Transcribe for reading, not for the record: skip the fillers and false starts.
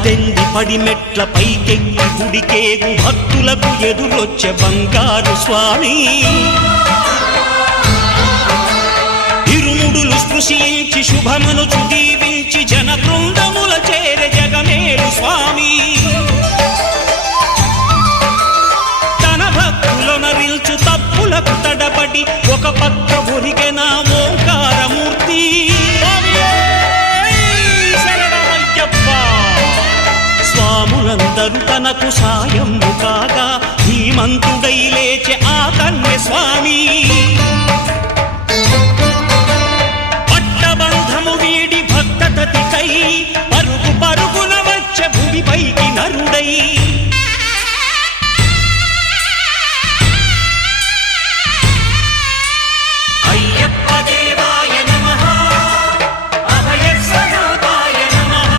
పద్దెంది పడిమెట్ల పైకెక్కి గుడికేగు భక్తులకు ఎదురొచ్చే బంగారు స్వామి ఇరుముడులు స్పృశించి శుభమనుచు దీవించి జన బృందముల చేరే జగమేలు స్వామి తన భక్తులనరిల్చు తప్పులకు తడబడి ఒక పక్క ఒరిగెన ఓంకారమూర్తి స్వాములందరూ తనకు సాయము కాగా ధీమంతుడై లేచె ఆ కన్య స్వామి పట్టబంధము వీడి భక్తతతికై